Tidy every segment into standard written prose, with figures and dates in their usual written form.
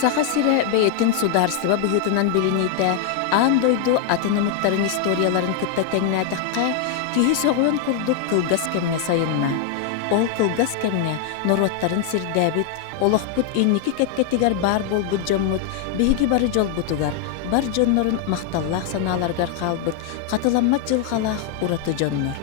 Саха сире бәйетін сударсыба бұғытынан білінейді, аң дойду атынымыттарын историяларын кытта тәңнәдіққа кихи соғуын күрдік кылгас кәмне сайынна. Ол кылгас кәмне нороттарын сирдәбіт, олықпыт инники кәккетігер бар бол бұд жоммыт, бейгі бары жол бұтығар, бар жоннорын мақталлақ саналарғар қалбыт, қатыламмат жылғалақ ураты жоннор.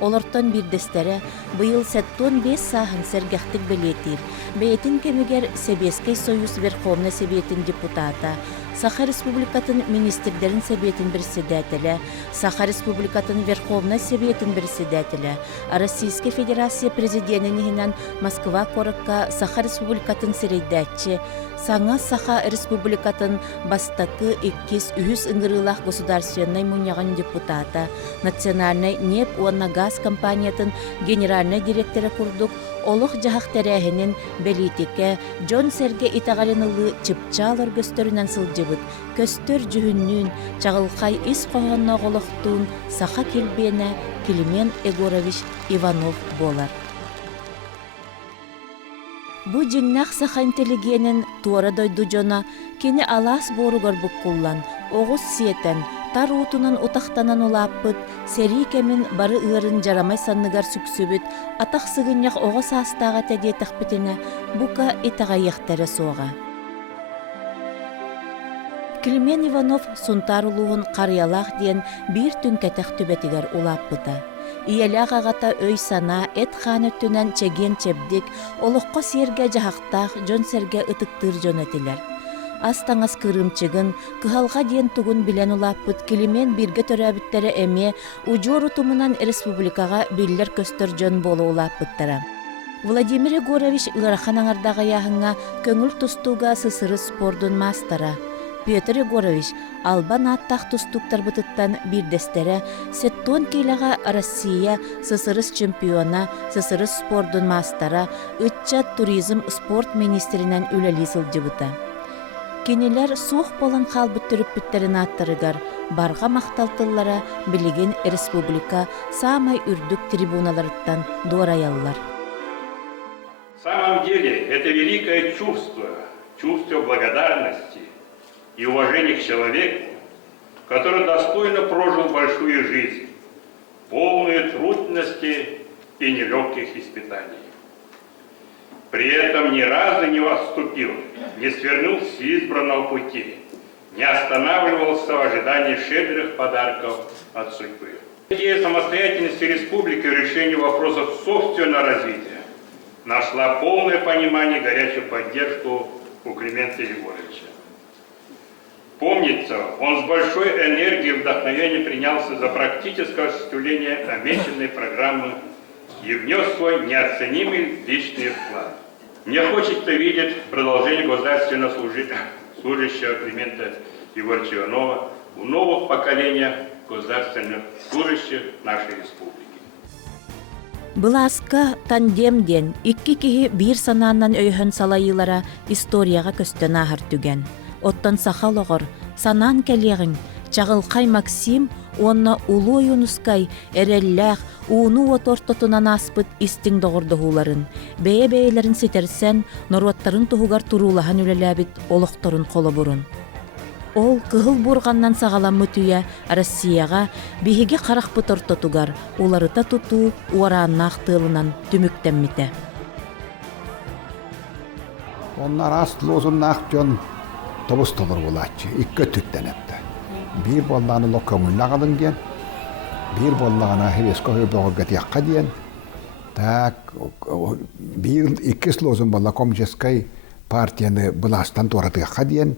Олортон бирдестері быйыл сәттон 5 сахын сәргәқтік білетір. Бәйтін кемегер Себескей Союз Верховна Себетін депутата, Саха Республикатын министрдерін Себетін председателі, Саха Республикатын Верховна Себетін председателі, Российской Федерация президентінен Москва коракка Саха Республикатын сирейдәтчі, Саңа Саха Республикатын бастакы 200 ыңғырылақ государственной муньяған депутата, Национальный нефть уанна газ компаниятын генеральный директоры курдук, олық жағақ тәрәхінен бәлитеке Джон Серге итағарынылы чыпчалыр көстөрінен сылжыбыт, көстөр жүхіннің чағылқай ис қоғанна ғолықтуын Саха Килбиэнэ Климент Иванов болар. Бу жиннақ Саха интеллигенен туара дойду жона кені алас боругар бұққулан, оғыз сиетен, тар утунан утақтанан улаппыт, сери кемін бары ырын жарамай санныгар сүксүбіт, атақ сығыняқ оғыз астаға тәдетіқ бітіне бұқа итаға ектері соға. Климент Иванов сунтарулуғын қариялақ ден бір түнкетіқ түбетігер улаппыта. Иялақ ағата өй сана, эт хан өттінен чеген чебдік, олыққа серге жағақтақ, жон серге ытықтыр жон өтілер. Астаңас кырымчыгын, кыхалға ден тугун билен улаппыт Климент бирге төрәбіттері әме ұжор ұтымынан республикаға биллер көстір жон болу улаппыттара. Владимир Егорович ыларахан аңардағы яғыңа көңіл тұстуға сысыры спордun мастара. Петр Егорович албан аттақ тұстуктар бұтыттан бірдестері сеттон кейлаға Россия сысырыс чемпиона, сысырыс спордun мастара, үтчат туризм спорт министрінен үләли сылжыбыта. Кенелер суық болын қалбыт түріппіттерін аттырыгар, барға мақталтыллара білеген республика самай үрдік трибуналарыттан дуараяллар. В самом деле, это великое чувство благодарности и уважения к человеку, который достойно прожил большую жизнь, полную трудностей и нелегких испытаний. При этом ни разу не отступил, не свернул с избранного пути, не останавливался в ожидании щедрых подарков от судьбы. Идея самостоятельности республики в решении вопросов собственного развития нашла полное понимание и горячую поддержку у Климента Егоровича. Помнится, он с большой энергией и вдохновением принялся за практическое осуществление намеченной программы и внес свой неоценимый личный вклад. Мне хочется видеть продолжение государственного служащего Климента Егоровича Иванова в новых поколениях государственных служащих нашей республики. Быласка тандемден икки кихи бир санааннан өйхөн салайылара историяға көстөн ахар түген. Оттан сахалығыр, санаан кәлеғін, чағылқай Максим, онна улу юнускай, әрелләқ, уыну отортотунан аспыт истің доғырдығуларын, бәйе-бәйелерін сетерсен, норуаттарын тұғығар тұрулахан үлеләбіт олықтарын қолы бұрын. Ол кығыл бұрғаннан сағалан мүтүйе Россияға бейге қарақ бұтортотугар, оларыта тұту уараннақ тылынан түміктенміте. Onlar aslı uzunnak jön tabustolur bulatçı, ikki tüttenepti. Bir bollağını lokamılla kalın diyen, bir bollağına hevesko höböğü yakka diyen, tak bir ikki slozun bolla komjeskay partiyanı bulastan doğradı yakka diyen,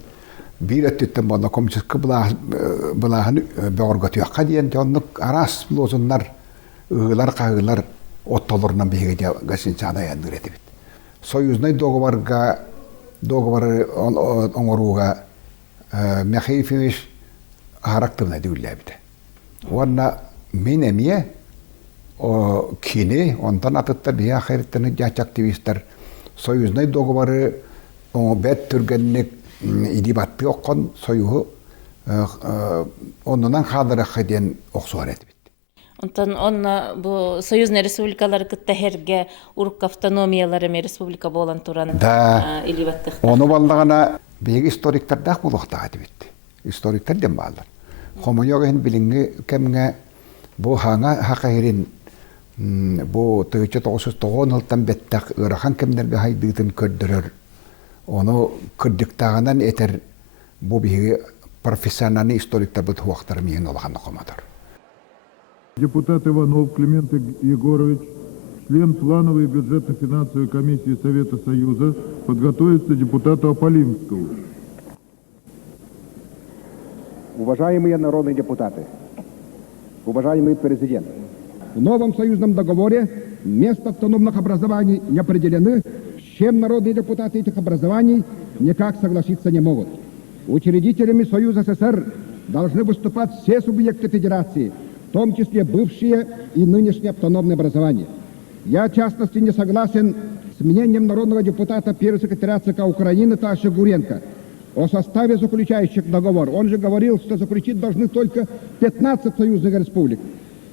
bir öttütten bana komşuskı bulağını bağırgatıyor. Kadiyen canlık aras bulozunlar, ığılar kağılar ottalarından bir gasin çağda yandır edip. Soyuznay doğuvarı onuruğa mekayifimiz haraktırına değiller bir de. Ona minemiye o kini ondan atıtlar bir ahiretlerini genç aktivistler Soyuznay doğuvarı o bet türgenlik idibattı okon soyuhu ondan kadar hadiyen oksuar edip. Ondan onna bu Soyuzna Respublikaları kıtta herge uruk автономиялары ме республика болан туран илибаттык. Onu baldağına bir historikler de bulukta edip. Historikler de bağlar. Homoyogen bilingi kemge bu hanga hakahirin bu tığıcı toğusuz toğun hıltan bettak ırahan kemler bir haydıgın kördürür. Onu kırdıktağından eter bu bir profesyonel historikler bu tuğaktarı miyin olağan okumadır. Депутат Иванов Климент Егорович, член плановой и бюджетно-финансовой комиссии Совета Союза, подготовится депутату Аполимскому. Уважаемые народные депутаты, уважаемый президент, в новом союзном договоре место автономных образований не определены, с чем народные депутаты этих образований никак согласиться не могут. Учредителями Союза СССР должны выступать все субъекты Федерации, в том числе бывшие и нынешние автономные образования. Я, в частности, не согласен с мнением народного депутата первого секретаря ЦК Украины Таша Гуренко о составе заключающих договор. Он же говорил, что заключить должны только 15 союзных республик.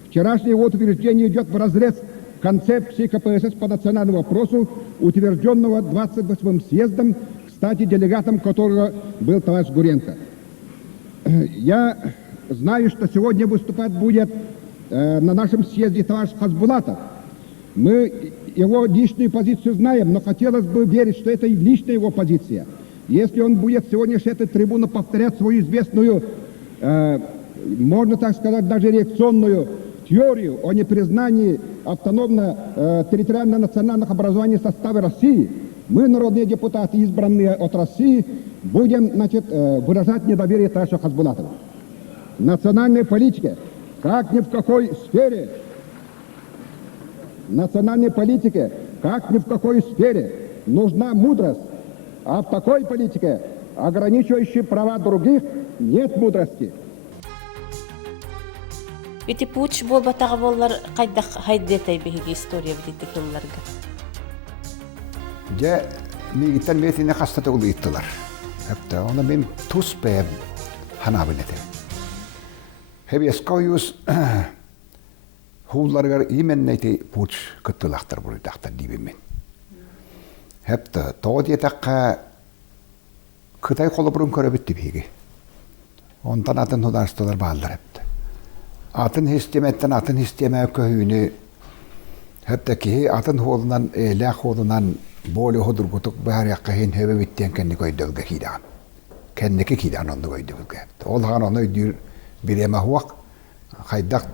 Вчерашнее его утверждение идет вразрез концепции КПСС по национальному вопросу, утвержденного 28-м съездом, кстати, делегатом которого был товарищ Гуренко. Я знаю, что сегодня выступать будет на нашем съезде товарищ Хасбулатов. Мы его личную позицию знаем, но хотелось бы верить, что это и личная его позиция. Если он будет сегодня с этой трибуны повторять свою известную, можно так сказать, даже реакционную теорию о непризнании автономно-территориально-национальных образований в составе России, мы, народные депутаты, избранные от России, будем, значит, выражать недоверие товарищу Хасбулатову. В национальной политике, как ни в какой сфере, нужна мудрость, а в такой политике, ограничивающей права других, нет мудрости. Бити пуч болбатағы боллар қайда хайдетай беги история бити кылларга. Ja migitten metine kastata ulittilar. Hatta ona men tuspäv hanabilete. Hebieskojus hullargar imenneti puch kıttılaqtar bulidaqtar dibimin. Hatta toodiyetaqqa Kıtay koluburun körebitti bigi. Ondan atın hudarstolar bağlar hepti. Atın histemetten atın histemeye köhüğünü hatta ki atın holundan lağ holundan Bolu hodur kutuk bahar yakkahin heve bitten kendi koydulga kidan. Kendiki kidan onu koydulga. Olhan onu dir bireme huak haydak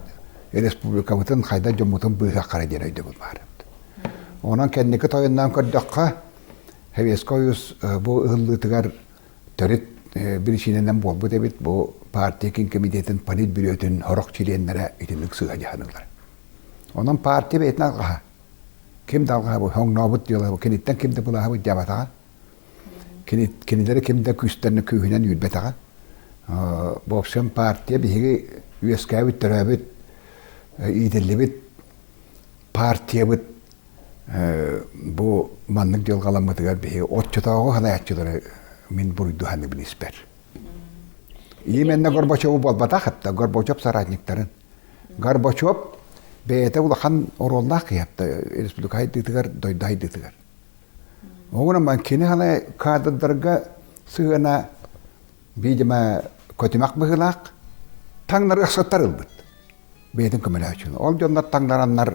Respublika mutun haydak jomutun bir hakkara diye koydulga. Onun kendiki toyundan koydukka heveskoyus bu ıllıtıgar töret bir şeyinden bol bu debit bu partikin komitetin palit bürötün horok çilenlere itinlik sığacı hanımlar. Onun parti beytine alğa. Kim dalga bu hong nabut diyorlar bu kenitten kim de bulaha bu cevata. Kendileri kim de küstlerini köyünden yürübetağa. Bu akşam partiye bir üyeskavit terabit itilibit partiye bit bu manlık yolgalamadılar bir otçutağı halayatçıları min buruydu hani bir nisper. İyi menne Gorbaçov'u bolbata hatta Gorbaçov saratniklerin. Gorbaçov beyte ulakan orolnak yaptı. Respublikayı dıtıgar, doydayı dıtıgar. Oğuna man kini hala kadırdarga sığına bicime kötümek bıhılak tanları ıksatlar ılbıt. Beytin kımıla için. Ol jonlar tanlaranlar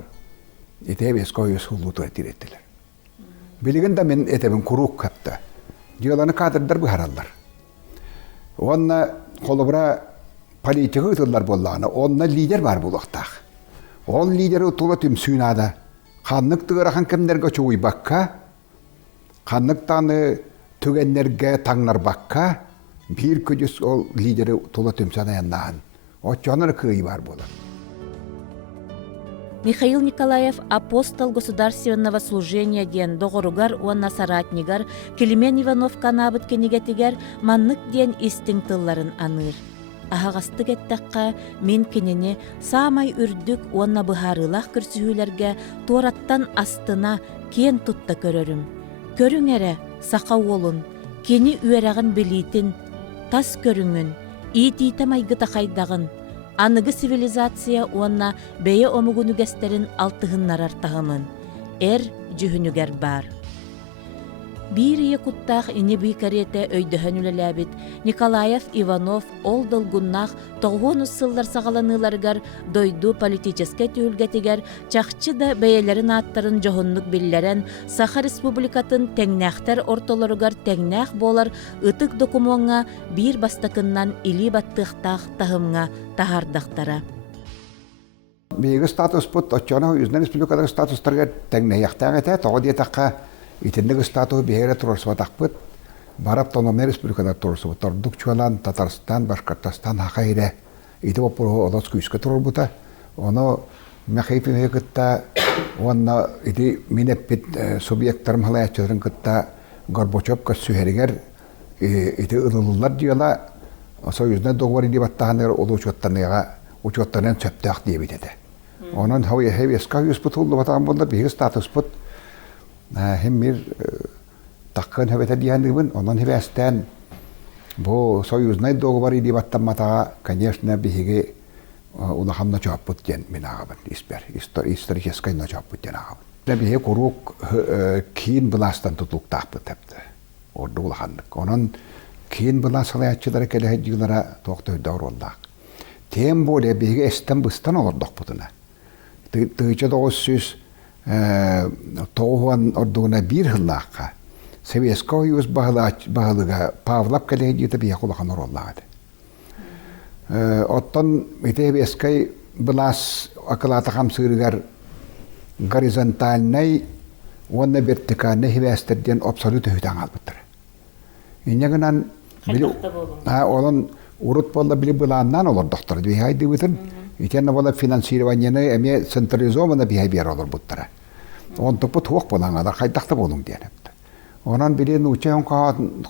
etebes koyus hullutu ettiler. Bilgin de men etebin kuruk kaptı. Diyorlarını kadırdar bıharallar. Onna kolubra politika ıtıllar bollağına. Onna lider var bulaqtaq. On lideri utula tümsüynada. Kanlık tığırakan kimlerge çoğuy bakka. Kanlık tanı tügenlerge tanlar bakka. bir köjüs ol lideri tola tümsana yandan. O çonur kıyı var bolar. Михаил Николаев апостол государственного служения диен доғоругар уанна соратнигар Климент Иванов канабыт кенегетигер маннык диен истин тылларын аныр. Ахагастык эттаққа мен кенени самай үрдүк уанна быхарылах көрсүхүлерге туараттан астына кен тутта көрөрүм. Көрүңере Саха олун, кени үерагын билитин, тас көрүңүн, иитиите майгыта хайдагын, аныгы цивилизация уанна бэйэ омугунугестерин алтыгыннар артахымын. Жүхүнүгер бар. Бир якуттах ини бүйкарете өйдөһөн үлеләбит Николаев Иванов ол долгуннах 90 сыллар сагаланыларгар дойду политическе түйүлгетигер чахчы да бәйелерин аттарын жоһуннук биллерен Саха республикатын теңнәхтер ортолоругар теңнәх болар ытык докумонга бир бастакыннан или баттыхтах тахымга тахардактара. Биги статус пут очона юзнен республикада статустарга теңнәхтәгәтә тогыдетакка итендегі статуы бейері тұрырсыва тақпыт, барап тономер республикада тұрырсыва тұрдық чуалан, Татарстан, Башкортостан, Хақайре, иті опырғы олас күйіске тұрыр бұта. Оны мәқейпін өйкітті, оны иті минеппет субъекттарым халаятчыларын күтті Горбачев көссүхерігер, иті ұлылылар дүйала, союзна доғвар иди баттағаныр олы учеттанын сөптіғ дейбет еді. Оның хавесқа үйіс бұт ұлды батаған болдар, бейгі статус бұт, hem bir takkan hevete diyenliğin ondan hevesten bu soyuznay doğu var idi battamata конечно bihige unahamna çaput diyen minağabın isper исторический на çaput diyen ağabın. Ne bihe kuruk kin belastan tutuk tapıt hepti. Ordu ulahanlık. Onun kin belas salayatçıları keleheccilara toqtu davr oldak. Tem böyle bihe estem bıstan olurduk butuna. Tığıca 900 Toğuan orduna bir hıllaqqa. Seviyeska yüz bağılığa Pavlap kaleheciyete bir yakulakan orolladı. Ottan miteveskay bilas akılata kamsırıgar horizontalnay ona vertikalne hivesterden absolute hütan albuttır. İnegınan olan urut bolla bili bulandan olur doktor. Bir haydi bitin. İtenne bolla finansirovaniyene eme centralizovana bir bir olur buttara. On topu tuğuk bolanlar kaydakta bolun diyen hepti. Onan bile nuçen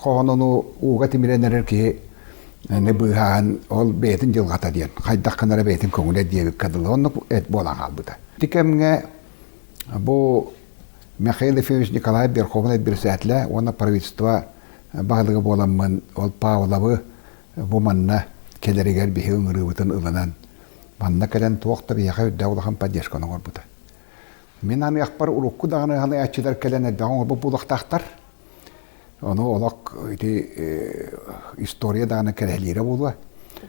kanunu uğati milenerer ki ne bıhan ol beytin yılgata diyen. Kaydakkanlara beytin kongule diye bir kadılı onu et bolan albuda. Dikemge bu Mikhail Efimович Nikolayev Verkhovnay bir saatle ona правительство bağlığı bolanman ol Pavlov'ı bu manna keleriger bir hıngırıvıtın ılınan manna kelen tuğukta bir yakayı davulahan padyeşkanı var buda. Min hani akbar urukku dağını hani açılar kelene dağın bu bulaqtaqtar. Onu olaq istoriya dağını kelehliyle bulua.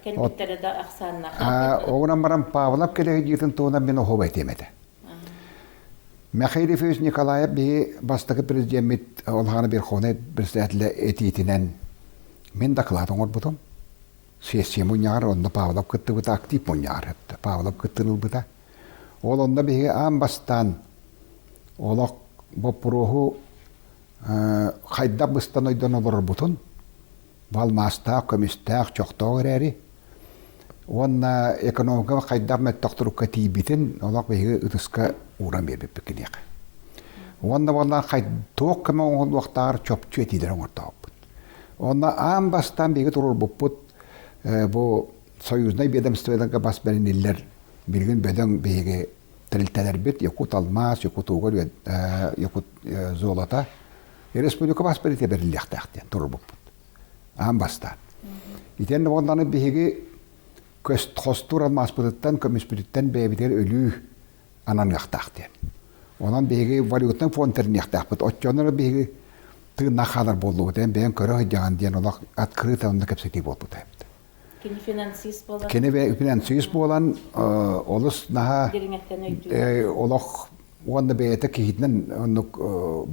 Kelbittere de aksanna. Oğunan baran Pavlov kelehiciyetin tuğuna beni hova etemedi. Mikhail Efimович Nikolayev bir bastaki prezident olağanı bir konu bir saatle etiyetinen min dakıladın var budum. Siyasi munyar onda Pavlov kıttı buda aktif munyar hepti. Pavlov kıttınıl buda. Ol onda bir ambastan olaq bu prohu haydab bıstan oydan olur butun. Balmasta, komista, çoqtağı eri. Ona ekonomika haydab mettaqtırı katibitin olaq bir ıtıska uğran bir pekiniyak. Onda valla haydab kama oğul vaqtar çöpçü etidiren ortağıp. Ona ambastan bir durur buput bu soyuznay bedemstvelerge bas berin iller bir gün beden beyge trilteler bit yakut almaz, yakut uğur, yakut zolata. Respublika bas berite berilliğtağıten durur buput. Ambastan. İten ondan beyge kostur almaz budattan komispiritten beybiler ölü anan yaktağıten. Ondan beyge valyuttan fonterin yaktağıt. Otçonlara beyge tığına kadar bolluğu den beyin körü hıcağın diyen olaq atkırı onda kapseti bol buta hepti. Kene finansiyis bolan olus naha olaq onda beyete kihidnen onuk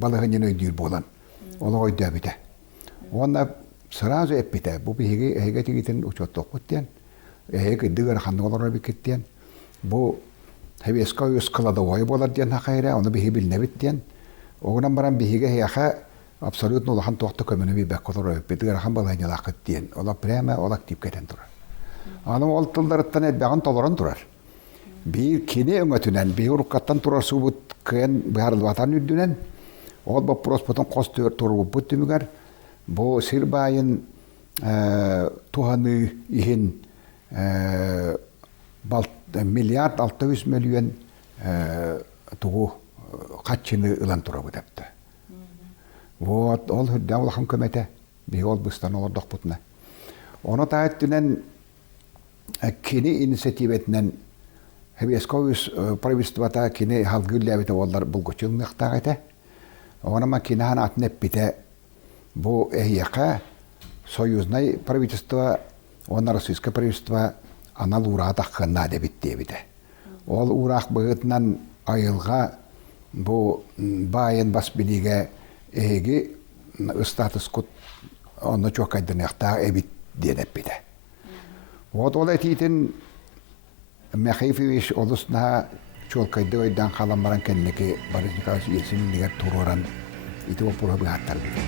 balığının öydüğür bolan. Olaq öydüğü bite. Onda sırazı ep bite. Bu beyge hege tigiten uçottoq buttiyen. Hege dıgar hanı olara bikittiyen. Bu heveska yüz kılada oy bolar diyen haqayra. Onu behi bilne bittiyen. Oğunan baran beyge heyaqa абсолютно улахан туақта көмінімі бәк қолыр өппеді ғарахан балайын елақыт дейін. Ола прямо ола актив кетен тұрар. Аның ол тылдарыттан әдбәғін толыран тұрар. Bir kine öngötünen, bir urukattan turar subut kıyan bıharılvatan üddünen. Ol bu prospotun kostör turu bu tümüger. Bu sirbayın tuhanı ihin milyard 600 milyon tuğu kaçını ılan turu bu depti. Ol hüdde olağın kömete. Bir ol bıstan olur dokputuna. Onu da ettünen kine inisiativetinden Хевескоюс правительствата кине халгыллябыта олар булгучулмыктагыта. Онама кинахан атнеппите бу эхияка союзный правительство, она российское правительство анал уратахына дебиттебите. Ол урах быгытнан айылга бу байын басбилиге эги статус кут онно чокайдыныкта эбит денеппите. Вот ол этитин Мехайфевич олусна чолкайды ойдан қаламаран кеннеке барышникавич елсinin нигер туроран ити опура быхаттар биде.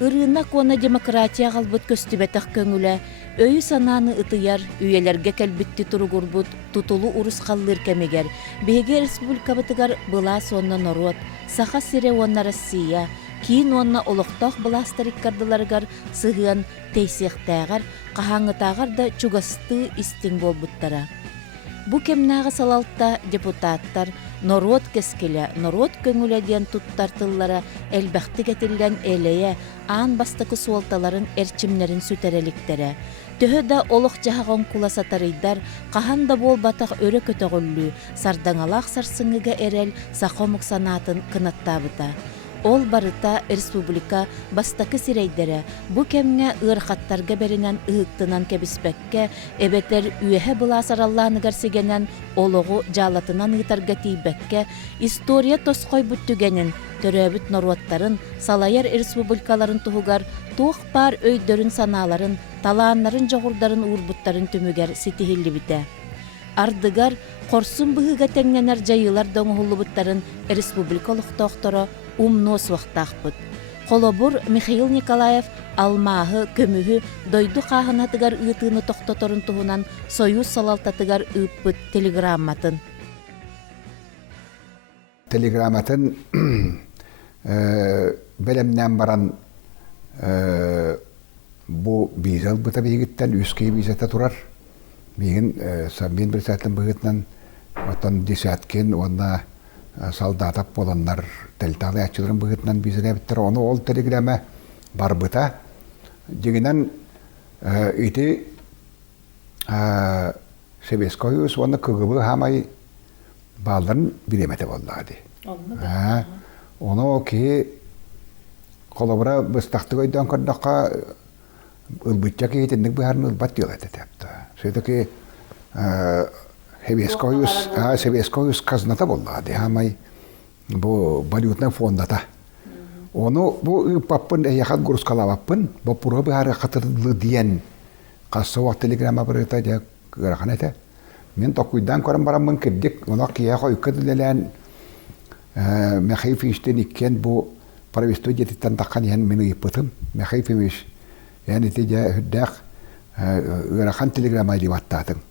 Ырына кона демократия қалбыт көстүбетақ көңілі, өйі сананы ытыяр, үйелерге кәлбітті тұрғырбыт, тұтылу ұрыс қаллыр кәмегер, беге республикабытыгар бұла сонна народ, Саха сире онна Россия, кейін онна олықтақ бұластариккардыларгар сығын тейсектәғар, қахаңытағар да чугасты истин болбыттара. Бу кемнағы салалтта депутаттар, народ кескеле, народ көңіледен туттартыллара әлбәқті кетілген әлея, аан бастықы суалталарын әрчімлерін сүтәреліктері. Төхі да олық жағағын куласатарыйдар, қахан да бол батақ өрі көтіғілі, сардаңалақ сарсыңыға әрел сақомық санатын кынаттабыта. Ол барыта республика бастакы сирейдері бу кемге ырхаттарга беринен ыыктынан кебиспекке эбетер үйеhe бұласаралланыгар сегенен олоғу жалатынан ыйтарга тийбекке история тоской бүттүгенин төрөбүт норуаттарын салайар республикаларын туһугар туох пар өйдөрүн санааларын талааннарын жоғурдарын уурбуттарын түмүгер ситихиллибите. Ардыгар корсун быһыга теңненер жайылар доңухуллубуттарын республикалыктоохторо умнос вақтақпыт. Қолобур Михаил Николаев алмағы, көмүхү, дойду қағынатыгар ыытыны тоқтоторун туһунан союз салалтатыгар ыппыт телеграмматын. Телеграмматын белемнен баран бу бизал бұта бейгіттен үскей бизата турар. Бейгін сабин бір сәтлін бұғытнан отан десяткен онна солдатап боланнар тәлталы әтчілерін бұғытнан бізіне біттір. Оны ол телеграмма бар бұта. Дегенен үйті Советский Союз оны күгібі хамай балдарын білеметі болады. Оны ке қолабыра бұстақты көйден көрдіққа ұлбытча кейтіндік бұхарын ұлбат деледі тәпті. Сөйті Советский Союз казната болады. Хамай бұл валютный фондата. Оны бұл ұппаппын, әйяқат ғұрысқалаваппын, бұл пұры бұхары қатырдылы дейін қасы уақ телеграмма біріта де ғыраған әті. Мен тоқуйдан көрім барамын кірдік, оны қияқ ойқыдылелән Мехайфиштен иккен бұл правительство жетіттен таққан ең мені ұйпытым. Мехайфиш, яғни теді үддәқ ғыраған телеграмма деп аттадың.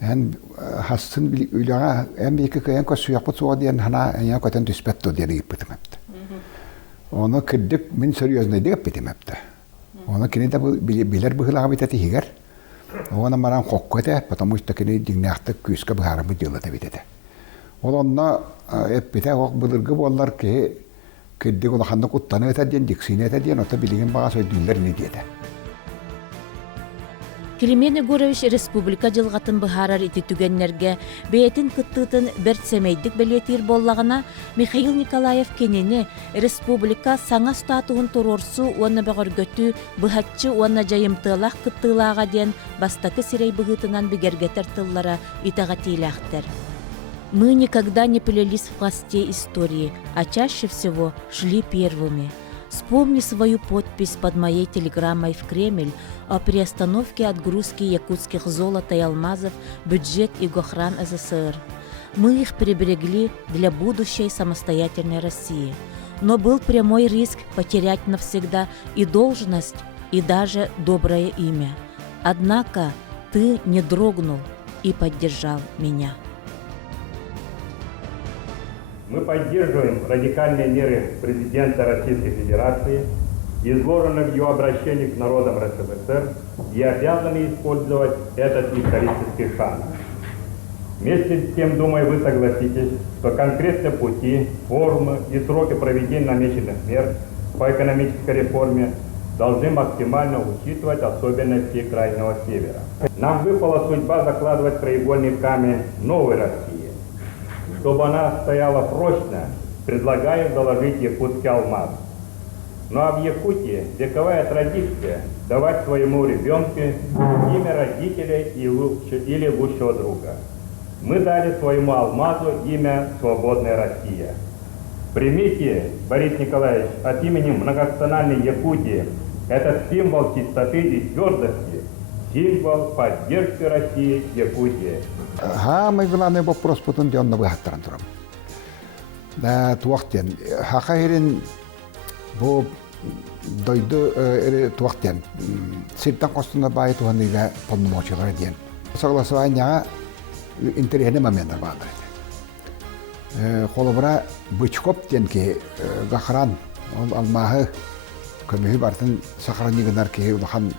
Hän hassun yläga ämmikä kään ko syöpot suodien hana ja ko tän tyspetto de riippumatta. Ono kiddik min seriösne de pitematta. Ono kinita biler buhla habitati higar. Ono maran kokkote потому что kini dignahta küska bahara bu dilata bitete. Onna epite hok bulurgu bollar ki kiddik ona hanna kuttana ta den diksine ta den ota bilgin baga so diller ni diete. Климент республика жылғатын бұхарар ити түгеннерге бәйтін күттітін бәртсемейдік бәлетер боллағына Михаил Николаев кенені республика саңа статуын тұрорсу оны бәғіргөті бұхатчы оны жайымтылақ күттілаға ден бастакы сирей бұғытынан бігергетер тыллара итаға тейләқтер. Мы никогда не плелись в хвосте истории, а чаще всего шли первыми. Вспомни свою подпись под моей телеграммой в Кремль о приостановке отгрузки якутских золота и алмазов в бюджет и Гохран СССР. Мы их приберегли для будущей самостоятельной России. Но был прямой риск потерять навсегда и должность, и даже доброе имя. Однако ты не дрогнул и поддержал меня. Мы поддерживаем радикальные меры президента Российской Федерации, изложенные в ее обращении к народам РСФСР, и обязаны использовать этот исторический шанс. Вместе с тем, думаю, вы согласитесь, что конкретные пути, формы и сроки проведения намеченных мер по экономической реформе должны максимально учитывать особенности Крайнего Севера. Нам выпала судьба закладывать краеугольный камень новой России. Чтобы она стояла прочно, предлагаем заложить якутский алмаз. Ну а в Якутии вековая традиция давать своему ребенку имя родителей или лучшего друга. Мы дали своему алмазу имя «Свободная Россия». Примите, Борис Николаевич, от имени многонациональной Якутии этот символ чистоты и твердости, символ поддержки России Якутии. Самый главный вопрос потом дело выхаттаран турам. Да туактен хакайрен бу дойду туактен сиртан костуна бай туанига полномочия ден. Согласование интересный момент бар. Холобра бычкоп тенки гахран он алмахы көмөй бартын сохранигнар ке улахан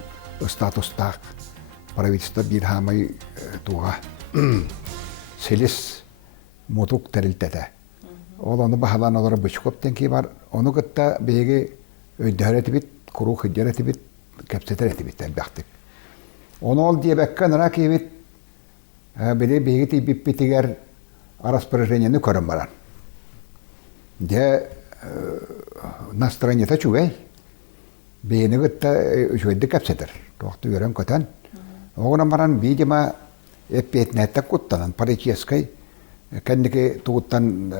статустак правительство бирхамай туга селес мотук терилтете. Ол аны бахалан алар бычкоп тенки бар. Оны гытта беге өйдөрөт бит, куру хыдырөт бит, кепсетерет бит бактык. Оны ол дебеккен раки бит бире беге тибип битигер распоряжениени көрөм баран. Де настроение-то чугай. Бейни гытта жойды кепсетер. Тоқты көрөн көтөн. Оғынан баран видимо эппетнетте куттанан парическай кендики тугуттан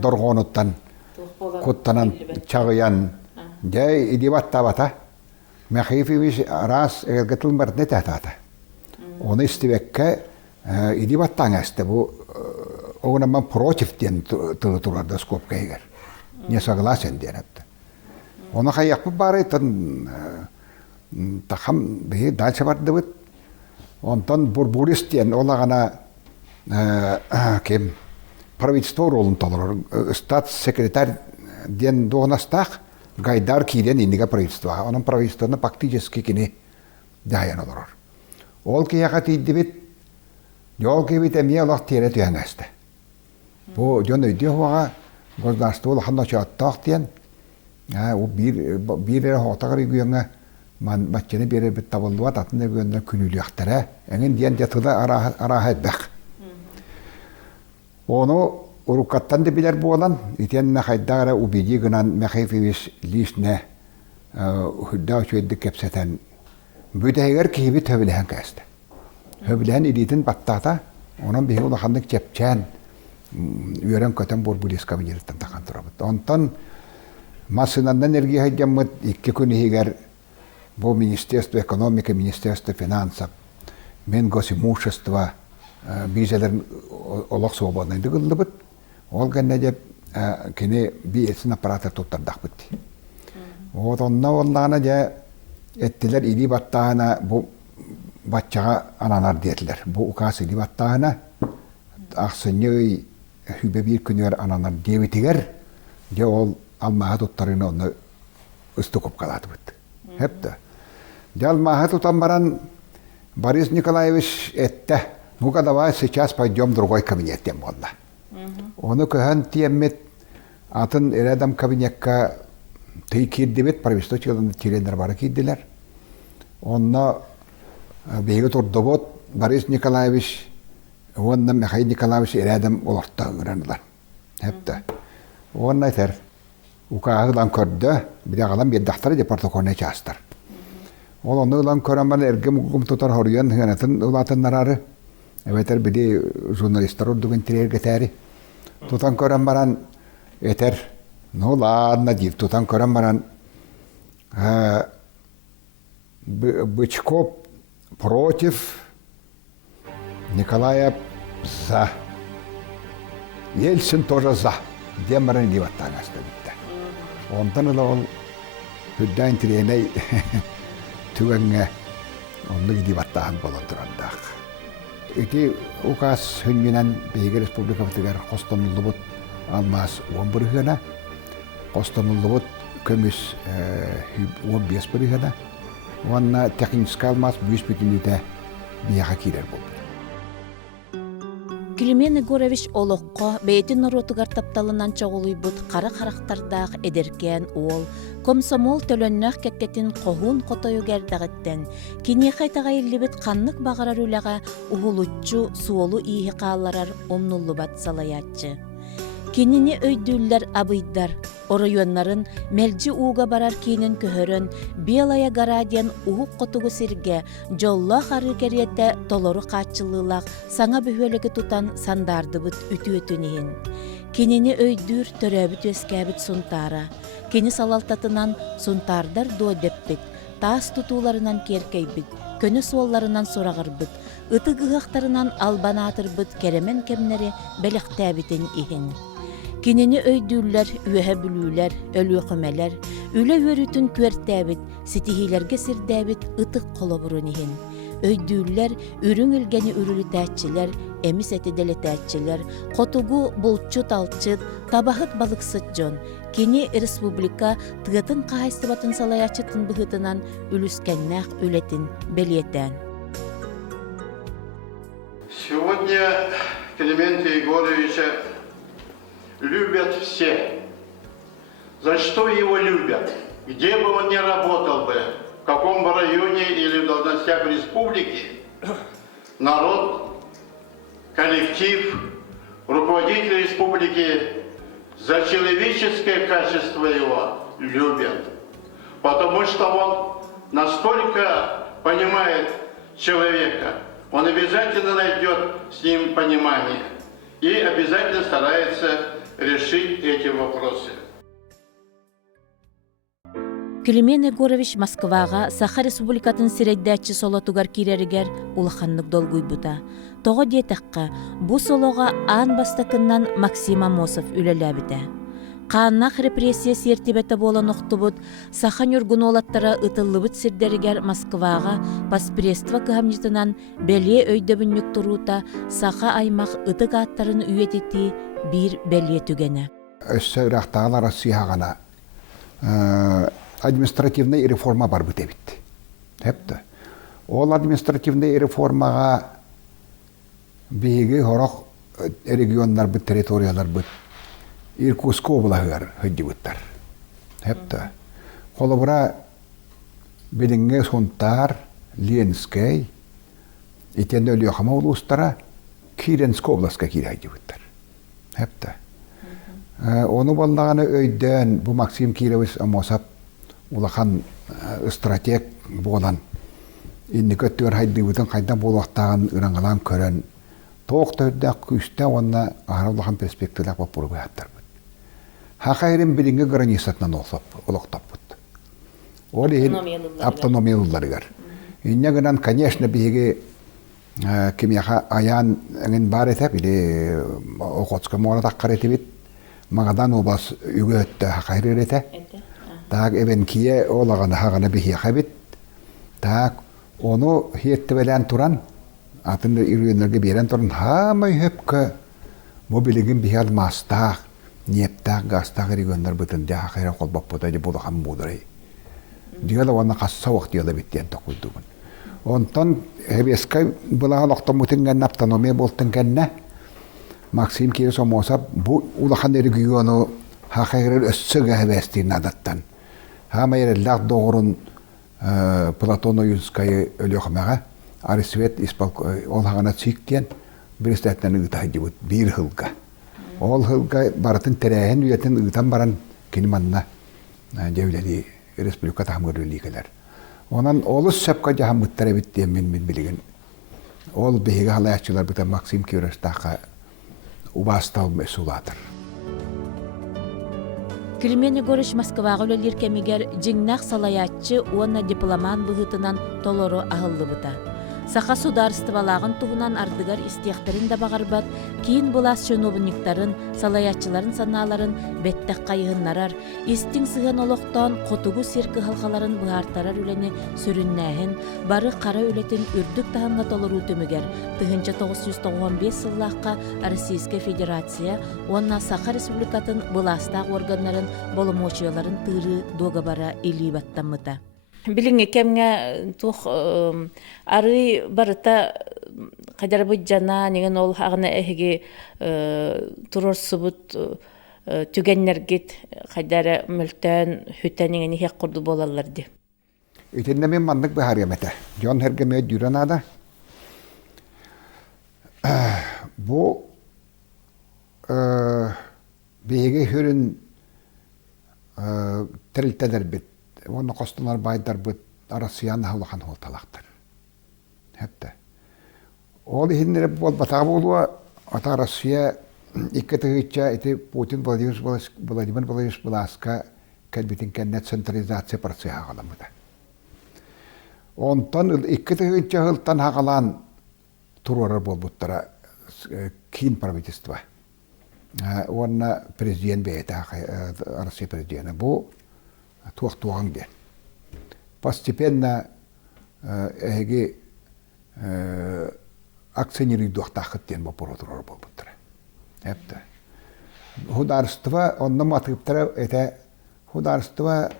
доргонуттан куттанан чагыян де идиватта бата махифивиш раз гытылын бар не татата. Оны истебекке идиваттан асты бу оғынан ман против ден тылы турарда скопка егер. Не согласен денепті. Оны қаяқпы бары тахам бе дальше барды бит. Онтан бурбуристен олағана кем правительство ролын толыр. Статс-секретарь ден доғынастақ гайдар кейден индіға правительство. Оның правительствоны фактически кені дайын олыр. Ол кейаға тейді бит, жол кейбет әмие олақ тері түйен әсті. Бұл жон өйде оға государство олақында чаттақ дейін. Bir hoğtağır üyüğüne bahçeni bir tabulluğa tatında üyüğüne künülü yaktara. Engin diyen yatıda araha etbek. Onu urukattan da bilir bu olan. İtiyenine haydağıra ubidi gınan mekhifivis lisne hüdda şöydük kepseten. Büyüdeğer kihibi tövülehen kastı. Tövülehen iditin battata. Onun bir ulağındık çepçen. Üyeren köten borbulis kabiniritten takan turabıt. Ondan Масынандан энергия хайдяммыт икки күнігер бұл Министерство экономики, Министерство финансов, мен госимущество бизелерін олық свободнайды қылды бұд. Ол кәнне деп кені бейетсін аппараты тұттардақ бұд. Онна олағына де әттілер иди баттағына бұл батчаға ананар дерлер. Бұл ұқас иди баттағына ақсыны хүбе бір күнігер ананар дебетігер де ол Алмаға тұттарына оны үсті көп қалады бұд. Хепті. Алмаға тұтан баран Борис Николаевич әтті. Ну-ка давай сейчас пойдем другой кабинеттен болды. Оны көһін тиеммет атын әрәдам кабинетка тый кирді бет, правительство чылын тирендер бары кирділер. Онна бейгі тұрды бот Борис Николаевич, онна Михаил Николаевич әрәдам оларта ғыранылар. Хепті. Онна айтар. Уқағылан көрді, бір ағалам беддақтары департоконына частыр. Ол оны ұлан көрінбан әргім ұғым тұтар хорыян ғанатын ұлатынларары. Әветер біде журналистар ұрдығын тірерге тәрі. Тұтан көрінбаран әтер, ну ладно дейіп, тұтан көрінбаран Бычков против, Николаев за. Ельцин тоже за. Демарен диваттан астабитта. Онтан ылы ол хүддән тиреней түгәнгә онны диваттан болан турандак. Ити указ хүннән Бейге Республика битгәр Костанлыбыт алмас 11 гына. Костанлыбыт көмүс 15 гына. Ванна технический алмаз 100 бүтүнүтә бияга кирер булды. Климент Егорович олоққа бәйтін нұротығар тапталынан чоғылуйбыт қара қарақтардағы эдеркен ол, комсомол төлөннәқ кәккетін қоғын қотойугердағыттен, кене қайтаға елібіт қаннық бағарар үліға ұғылытчу суолу иихи қаларар омнуллы бат салаятчы. Кенені өйдүллер абыйдар, оройоннарын мәлжі уға барар кейнін көхөрін, белая гарадиян уғық қотуғы сирге, жолла қары керетті толору қатчылылақ саңа бөхөлігі тұтан сандарды бұт үті-өтінейін. Кенені өйдүр төрәбіт өскәбіт сұнтара, кені салалтатынан сұнтардар дуадеппіт, тас тұтуларынан керкейбіт, көні суолларынан сұрағырбыт, ыты гығақтарынан албанатырбыт керемен кемнері бәліқтәбітін ихін. Кенені өйдүллер, үйәһә бүлүүлер, өлі өқімелер, үлі өрітін көрттәбіт, сетихилерге сірдәбіт ытық қолабырын ехін. Өйдүллер, үрің үлгені үрілі тәтчілер, әміс әті дәлі тәтчілер, қотугу бұлтчы талчыт, табахыт балықсыт жон, кені республика тығытын қағайстыбатын салаячытын бұғытынан үліскәннәқ үлетін бәлиеттен. Сегодня Климента Егоровича любят все. За что его любят? Где бы он ни работал бы, в каком бы районе или в должностях республики, народ, коллектив, руководители республики за человеческое качество его любят. Потому что он настолько понимает человека, он обязательно найдет с ним понимание и обязательно старается решить эти вопросы. Климент Егорович Москваға Саха Республикатын сирәйдәтчі солотугар кирерігер улаханлык долгуйбута. Тоғы детаққа бұ солоға ан бастакыннан Максим Амосов үлеләбіті. Қаннақ репрессия сертебеті болан оқтыбыт, Саха нүргін олаттара ұтылыбыт сирдерігер Москваға паспрества кығамнетінан бәле өйдөбіннік тұрута Саха аймақ ұтық аттарын үйететі бір бәле түгені. Өссөйрақтағын Россия ғана административный реформа бар бұт әбітті. Әпті. Ол административный реформаға бейгі хорақ регионлар бұт, территориялар бұт, Иркутск облағығар хөдді бұттар. Әпті. Қолы бұра біліңге сонтар, Ленскай, итен өлі оқама олыстара Киренск обласқа кире хөдді бұттар. Әпті. Оны болағаны өйден бұл Максим Кирович Амосап улахан стратег болан. Инні көттігір хайды бұтын қайдан болуақтағын ұраңғалан көрін. Тоқты өйден күсті онына ағара улахан перспективлақ боп бұры бұяттар бұд. Хақайрын білінгі границатынан олықтап бұд. Ол ең автономиялыларығар. Инне гынан, конечно, бігі кемияға аян әңін бар етіп, или оқотска морат аққар етіп, мағадан обас үгі өтті хақайрыр еті. Так эвен кие олаганы хаганы бихи хабит. Так оны хиетте белән туран, атын ирүннәргә берән туран һамай хөпкә мобилеген бихи алмастак, нефтак, гастак регионнар бутында хакыра колбап бута ди була хам будырай. Дигәлә вана касса вакыт яда биттән токулдугын. Онтан хебескай була лактамутынган автономия болтынганна. Максим Кирович Амосов бу улахан регионы хакыра өссөгә хәбәстин адаттан. Хама ерелләк доғырын Платон Юнскайы өліғымаға Арисвет ол хағана циккен бір істәттен ұғыта жібіт бір хылға. Ол хылға баратын тәрәйін үйетін ұғытан баран кеніманна жәуләді республика тағымыр өлігілер. Онан олыс сөпқа жағамыттар әбіттен мен білген. Ол бейгі халаятчылар бұта Максим Кирович таққа убастал мәсулатыр. Климент Егорович Москваға өлелер кемегер жеңнақ салаятчы онна дипломан бұғытынан толору ағылды бұта. Саха сударствалагын туһунан ардыгар истияктерин да багарбат, кийин булас чиновниктарын, салаячыларын санааларын беттек кайыһыннарар, истиң сыган олоқтон котугу сирки халхаларын быартарар үлени сүрүннәһин, бары кара үлетин үрдүк таһанга толору төмүгер, тыһынча 995 сыллааққа Российская Федерация, онна Саха Республикатын быластаак органнарын, боломочуяларын тыыры дога бара илибаттаммыта. Билиңе кемге тух ары барыта кадарбы жана неген ол агына эһиги турорсубут түгеннергит кадары мөлтөн хүтәнеген ихек курду болалар ди. Итенне мен мандык бахарьямете. Жон хергеме дюранада. Бу беге хүрүн тирилтедер бит. Оны костунар байдар бит Россияны халахан холталактар. Хәтта. Ол хиннере бол батага болуа ата Россия иккетегича ите Путин Владимир Владимирович Бласка кәлбитин кәннәт централизация процессы хагаламыда. Онтан иккетегича хылтан хагалан турорар болбуттара кин правительство. Онна президент бейта Россия президенты бу туақтуған ден. Постепенно эги акционеры дуақтақыт ден бопоротурар болбуттара. Эпті. Хударство, онна матыптара, это хударство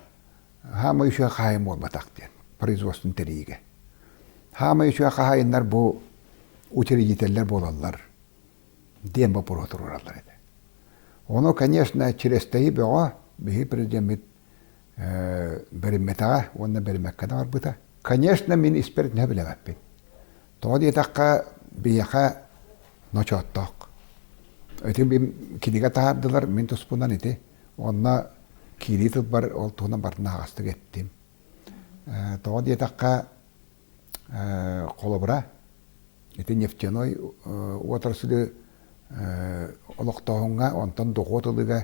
хама еще қайым болбатақ ден, производствын терейге. Хама еще қайындар бұл учредителлер болалар, ден бопоротурарлар еді. Оны, конечно, через тәйі беға, бейі президент беримметаға, онна бериммеккада бар бұта. Конечно, мен исперт не білемеппен. Тоғады етаққа бейяқа ночоттақ. Өтін бейм кедеге тағардылар, мен тұспынан еті. Онна кири тұт бар, ол тұғынан бартына ағастық еттім. Тоғады етаққа қолы бұра. Еті нефтяной отырсылы олықтауынға, онтан доғотылыға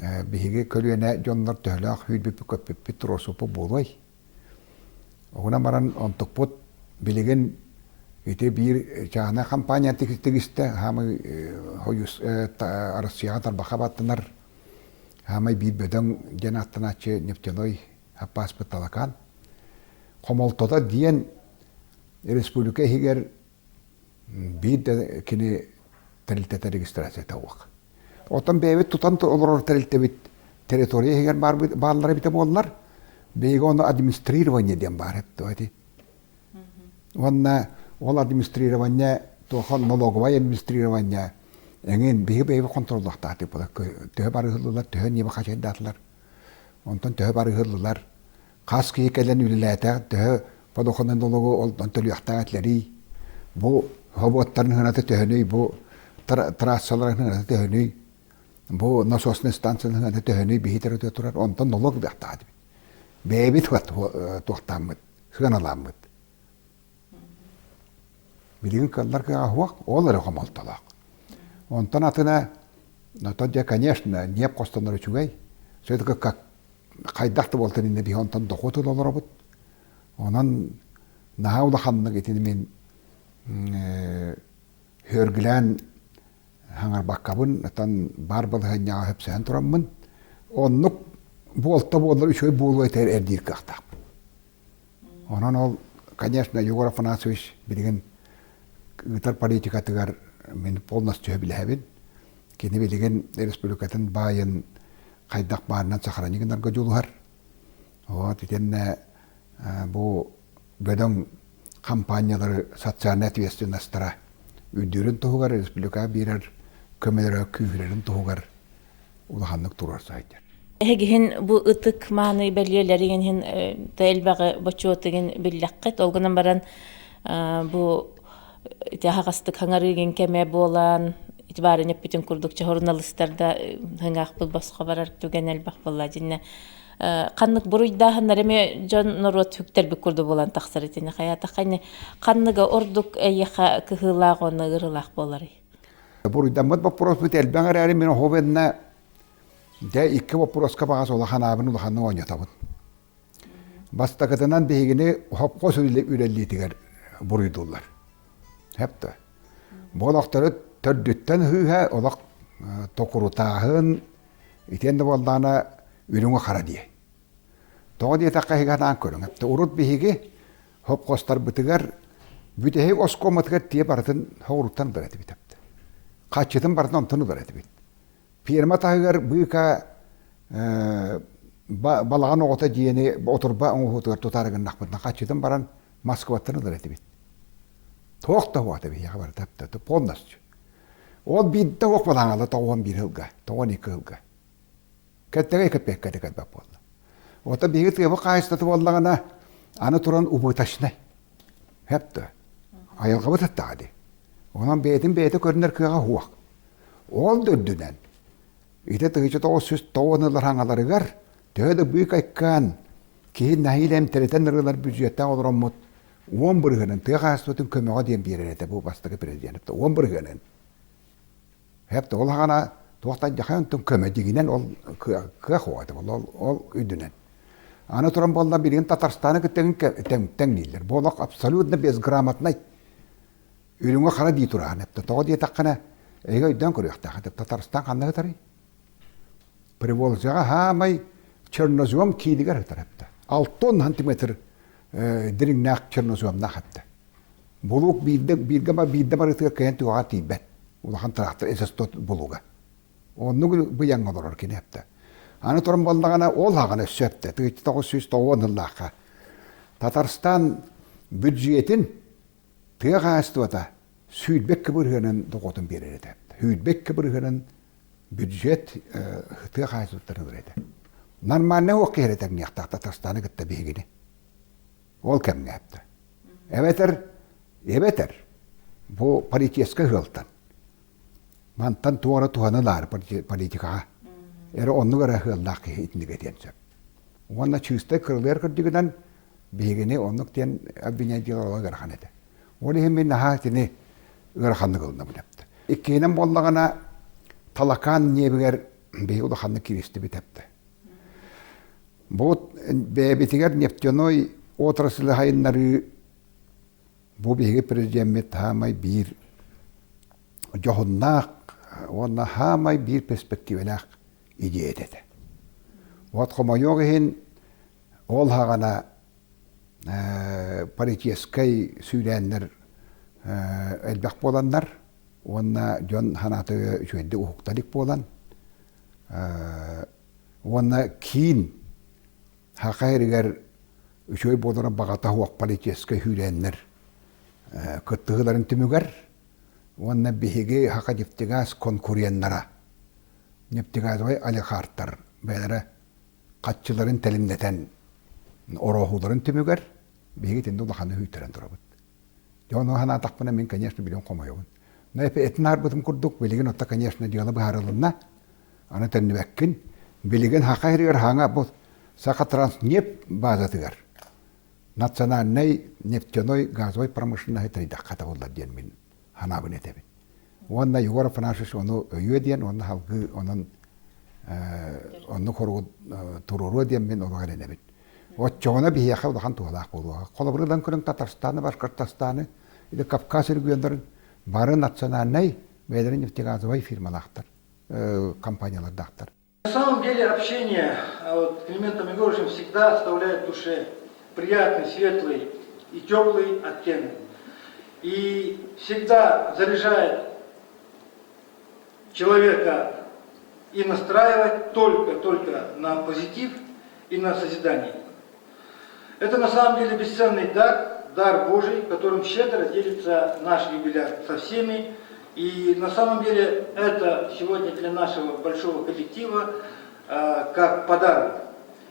биһиги көлүөнэ дьоннор төһөлөөх хүйдбүппү көппүппү туросуппу болуой. Огуна баран онтукпут билигин ити бир чаана компания тигисте хамы хоюс Россияга тарбаха баттынар хамы бир бөдөң жанаттыначы нефтяной паспорт талакан. Комолтода диен республика хигер бир кини терилтете регистрация тауак. Отан бейбет тутан олорор терилтебит территория хигер барлары бите боллар. Бейге оны администрирование ден бар хепти. Онна ол администрирование тохон налоговое администрирование эңен бейге контролдактаты бола. Тө бары хыллар, тө неме хачайдатлар. Онтан тө бары хыллар. Кас ки келен үлеләтә, тө подохонан налогы ол төлөктәтләри. Бу хоботтарын хынаты төһөнөй, бу трассаларын хынаты төһөнөй. Бу насосный станцияның хынаты төһөнөй бихитер турар, онтан налог бяктады. Бейбит туқтамыд, сыганаламыд. Билигин каллар кагуак, олары комалталак. Онтан атына, натадя, конечно, неп костанары чугай. Сөйдігі как қайдақты болтын инде би онтан доқоты долары бұд. Онан нағаула ханны кетені мен хөргілән хаңар баққабын, атан бар бұл ханняға хөпсән тұрамын. Оннық болта болар үшөй болуай тәр әрдейір қақтақ. Онан ол, конечно, Егор Афанасьевич білген ұтар политикатығар мен полностью біләбін. Кені білген республикатын байын қайдақ барынан сақаранығынарға жолуғар. Вот, етенне бұл бөдің компаниялары социальный ответственностьтара үддерін тұғығар, республика берер көмелері күйірерін тұғығар ұлағанлық тұрар сайдер. Эгин бу ытык мааны белгелерин хин тэлбагы бочотыгын биллаккет олгунан баран бу тахагастык хаңарыгын кеме болан итибарын эппитин курдукча журналисттарда хаңак бул баска барар түгенел бак болла жинне каннык буруйдаһыннар эме жон норот хүктер бик курду болан таксыр этине хаята кайны канныга ордук эйха кыхылак оны ырылак болар. Буруйдамат вопрос бит элбаңар ари мен ховенна де икки вопроска багас улахан абын улаханның ойнатабын. Бастакытынан бейгіне хопқос үлеллитігер бурuyдулар. Hepte. Bolaqtары төрдүттен hühe olaq tokurutağın iten de boldana ürüngü qara diye. Toğa diye taqayıqadan körün. Hepte urut bihigi hop qostar bitigar bütehe oskomatgar diye baratın hoğuruttan barati bit hepte. Qaçıtın baratın ontunu barati bit. Pirma tağıgar büyüka balağın oğuta diyeni oturba oğutugar tutarıgın naqbıtına qaçıtın baran Moskvatını barati bit. Toğda huata bihi qabarati hepte. Polnasçı. O bidde okmadan ala toğun bir hılga, toğun iki hılga. Kettege kepek ketekat bap oldu. Ota bihi tıya bu qayıstatı bollağına anı turan ubutaşnay. Hepte. Ayılgabı tattadı. Ondan beytin görünür kığa huak. Ol dördünen. İte tığıcı toğu süs toğunurlar hangaları gar. Töyde büyük aykan. Kihin nahilem tereten nırılar bücüyetten olur omut. Uon bırgının tığ qayıstatın kömeğe diyen bir yerete bu bastığı prezident. Uon bırgının. Hep de ol hana toqtan jahan tüm kömedигинен ol kığa hoğadı ol üdünen. Ana turan boldan birin Tatarstanı tengniler. Bolaq absolutna bez gramatnay. Ürüngü qara di turan hep de toğa diye taqana ega üdden körüqta hep Tatarstan qanday tari. Privoljaga hamay Chernozom kidigar hep de. 6 santimetr diringnak Chernozom naqapta. Buluk birge barıtı kayan tuğa tibet. Ulan taraftır esas tot buluga. Onu bu yan olur ki ne yaptı. Anı torun baldağına ol hağına söptü. Tıgıcı toğu süs toğu onıllaqa. Tatarstan büdjetin tığa qağıstıvata Süydbek kıbırhının doğutun bir erede. Süydbek kıbırhının büdjet tığa qağıstıvatan öğredi. Normalne o kehretek niyaqtaq Tatarstan'ı gıtta bihigini. Ol kem ne yaptı. Ebeter. Bu pariteska hıltan. Mantan tuara tuhanılar politika. Onu gara hıllaq itini getiyen. Ona çüste kırılır kırdıgıdan bihigini onluk diyen abinyacılar garxan edi. Onu hemen nahatini garxanlı kılına bu yaptı. İkkinin bollağına talakan nebiger behi ulaxanlı kiristi bitepti. Bu bebetiger neptyonoy otrasılı hayınları bu bihigi prezident hamay bir johunnak ona hamay bir perspektivenak ide ededi. Vat komayogihin ol hagana paritiyeskay süylenler elbaq bolanlar ona jon hanatı şöyle uhuktalik bolan ona kin hakayriger şöyle bolan bagata huak paritiyeskay süylenler kıttıgıların tümüger ona bihigi haka neftigas konkuryenlara neftigas vay ali hartar belere kaççıların telimleten orohuların tümüger bihigi tendo dahanı hüyteren durabıt. Jono hana takpına min kanyasını biliyon komayovun. Neype etin harbıtım kurduk biligin otta kanyasını diyalı baharılığına ana tennibekkin biligin hakayriger hanga bu Саха транснеп базатыгар. Национальный нефтяной газовой промышленности тридаката болар диен мин ханабын этебин. Онна Егоров финансис ону өйөден, онна халкы онну хору туруру диен мин олаган энебин. Отчоғына бияқа олаган туғалақ болуға. Қолабырыдан көрін Татарстаны, Башқұртстаны, Кавказ өлгендерін бары национальный бәлерін нефтегазовой фирмалақтар, компаниялардақтар. На самом деле общение с Климентом Егоровичем всегда оставляет в душе приятный, светлый и теплый оттенок. И всегда заряжает человека и настраивает только на позитив и на созидание. Это на самом деле бесценный дар Божий, которым щедро делится наш юбиляр со всеми. И на самом деле это сегодня для нашего большого коллектива как подарок.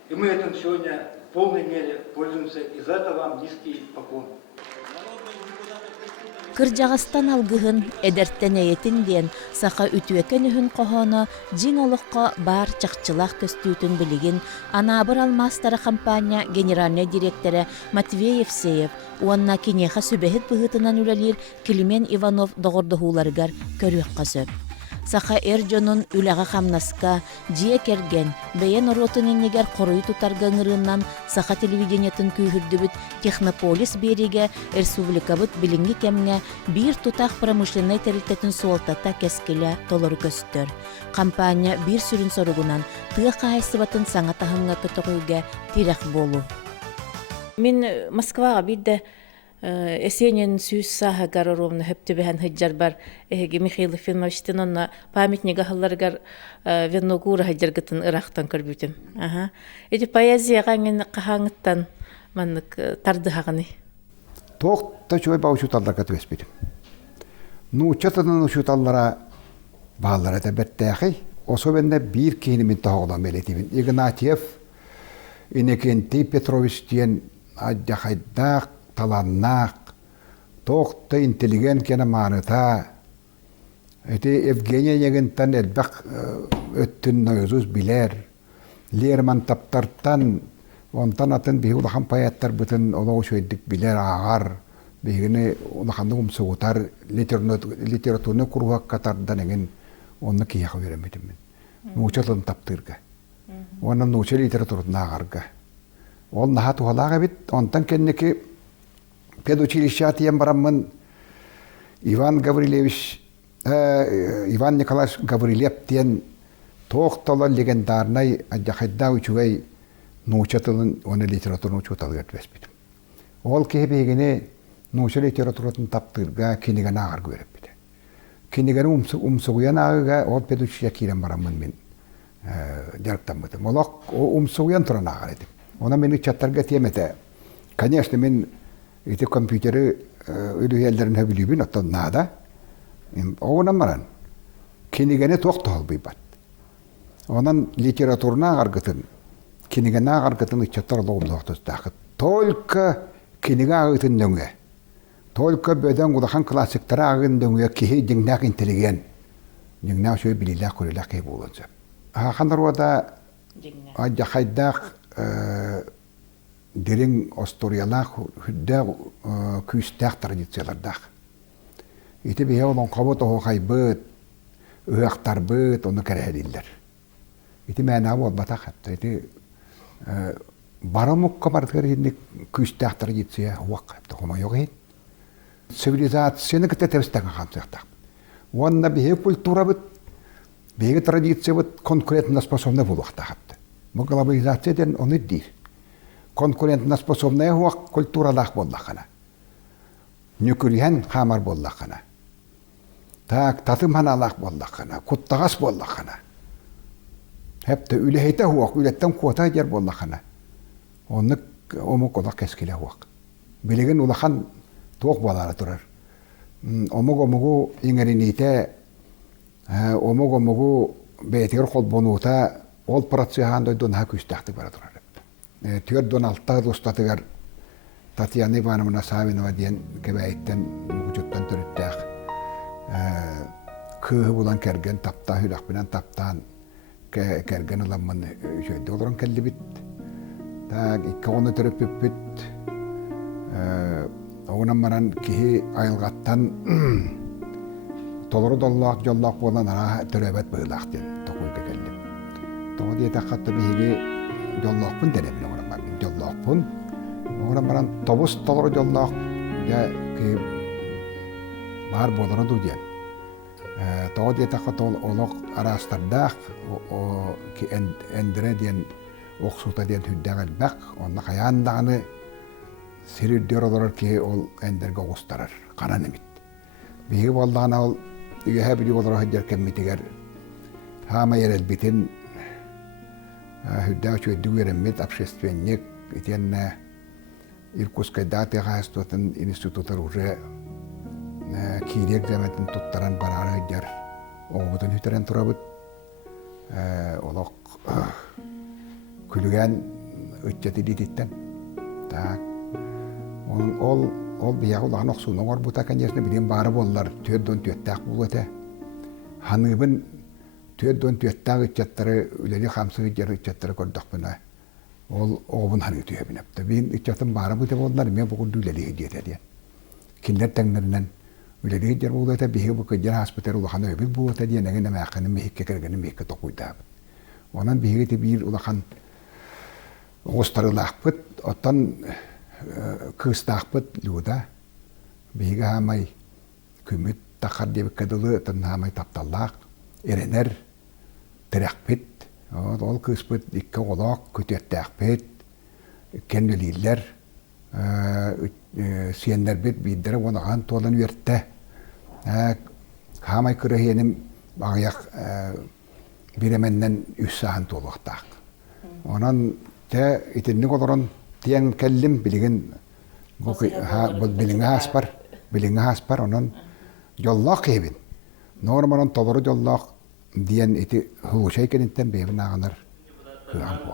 И мы этим сегодня в полной мере пользуемся. И за это вам низкий поклон. Кыржағастан алгыһын, эдерттен әйетін ден, сақа үтуекен үхін қоғаны, жин олыққа бар чақчылақ көстүйтін білігін, анабыр алмастары компания генеральный директоры Матвей Евсеев, уанна кенеха сөбәхет бұғытынан үлелер Климент Иванов доғырдығуларығар көріқ қасып. Саха Эрджонун үләгә хамнаска, жие керген, бәйен оротын еннегер корой тутарга ңырыннан Саха телевидениятын күйірдібіт Технополис береге республикабыт билинги кемге бир тутақ промышленный терилтетін суалтата кескеле толору көстөр. Компания бир сүрін соругунан тыға қайсыбатын саңа тахымға көтіғуге тирек болу. Мен Москваға бидді Эсенин сүйіс Саха гароровны хөпті бәхін хыджар бар Михаил Филмовичтен онна памятнига халларгар Верногура хыджаргытын ырақтан көрбүтім. Эти поэзияға мен қағаңыттан маннык тарды хағыны. Тоқта чөй бау шуталларға төспедім. Чатының шуталлара бағалары да бәттәқи. Осы бәнде бір кейінімін тағылан бәлетімін. Игнатьев, Иннокентий Петрович ден Адяхайдақ, Таланнақ, тоқта интеллигент кені маныта. Евгения егінтен әлбәқ өттін нойызуз білер. Лерман таптартан, онтан атын бейі ұлақан паяттар бұтын олау шөйдік білер ағар. Бейгіні ұлақанды ұмсығытар литературны құруақ қатардан еңін оны кейіға веремедім мен. Нұчалын таптырға. Оның нұча литературны ағарға. Ол наға туғалаға бит, онтан кеннекі педучилищатиен барамын Иван Николаевич Гаврилев тен тоқталы легендарнай Адяхайда учугай нұчатылын оны литературны учуталы өтвеспедім. Ол кейбегіне нұча литературатын таптырға кенеген ағар көріппеді. Кенеген умсуғыян ағыға ол педучилия кейлен барамын мен жарықтан бұдым. Олақ умсуғыян тұран ағар едім. Она мені чаттарға теметі. Конечно, мен эти компьютеры үлігелдерін өбілібін, оттан нада. Оғынан маран. Кенегені тоқты ол бейбат. Онан литературна ағарғытын, кенегені ағарғытын үтчаттар олығым доқтыстағы. Только кенеге ағытын дөңге. Только бөден ұлақан классиктары ағын дөңге кехе деңнәқ интеллиген. Деңнәқ шөй біліләқ көріләқ кей болынсы. Ақандар ода Адяхайдақ дерен осториялақ хүдді күйістәқ традициялардақ. Ити бейе олон қабыт оғай бұд, ұяқтар бұд, оны кәрәділдер. Ити мәна бол батақ әпті. Ити барамыққа бардығыр енді күйістәқ традиция уақ әпті. Қома yok ет. Цивилизацияны кітті тәвістәңі қамсықтақ. Онна бейе культура бұд, бейе традиция бұд конкурентно способны болуқтақ әпті. Глобализациядан оны дейір. Конкурентно способная уақ культуралақ боллақына. Нүкірген қамар боллақына. Так, татым ханалақ боллақына, құттағас боллақына. Хепті үлейті уақ, үлеттен қуата жер боллақына. Оны омық олақ кәскелі уақ. Білеген улақан тоқ болары тұрар. Омық-омығу еңерінейті, омық-омығу бәйтер қол бонуыта ол процессияғанда донға күстәқті бара тұрар. Түйер дон алтағы достатығар Татьяна Ивановна Савинова дейін кәбәйттен мұғыжыттан түріттәқ. Күйі болан кәрген тапта, хүләқпінен таптан кәрген ұламын жөйді олырын кәлі біт. Икка оны түріп бүт. Оғынан маран кейі айылғаттан толыры доллақ, жоллақ болан ара түрәбәт бұғылақ дейін тоқуйға кәлі. Тоғы дейті қатты бейге жоллақпын дәнемін оғынан маран. Жоллақпын. Оғынан маран тобыс толыры жоллақ бар болыры ду дейін. Тоғы дейті қатты олық арастардақ әндірі дейін оқсута дейін хүддәң әлбәқ. Онына қаяндағыны сирүрдер олырыр ке ол әндерге оғыстарар. Қанан емет. Бейге болдағына ол үйе білі олыры хүддер кәмметігер хама ер әлбетін хүддәң шөйді өремет общественник етенне Иркутской даты ғастуатын институттар уже кейрек зәметін тұттаран барары өйдер оғытын хүтерен тұрабыт. Олық күліген өтчеті дейтеттен. Ол бияғы олағын оқсуының ор бұта, конечно, білен бары болылар түрден төттәқ бұл өте. Ханыбын түрден төттәқ үтчеттері, үлелі қамсы үтчері үтчеттері көрдіқ бұна. Ол оғын ханы түйебін әпті. Мен үтчеттің бары бұта болылар, мен бұғын үлелі үдет әден. Кинлер тәңнерінен Üledi yer buldu da bihi bu kıcır haspiter ulakan öbür bu da diye negene mekanın mehike kergenin mehike tokuyda. Onan bihi de bir ulakan ostarılakpıt, otan kıstakpıt luda. Bihi hamay kümüt takar diye bir kadılı, otan hamay taptallak, erener, terakpit, ol kıspıt, ikke olak, kütüyettakpit, kendililer, siyenler bit bidere onagan tolan verte. Hamay kırahiyenim bağıyak biremenden üssahan toluktak. Onan te itinlik olaran tiyan kellim bilgin bilinge haspar onan yollak evin. Normalan toluru yollak diyen iti huşaykeninten bevin ağanar hıhan bu.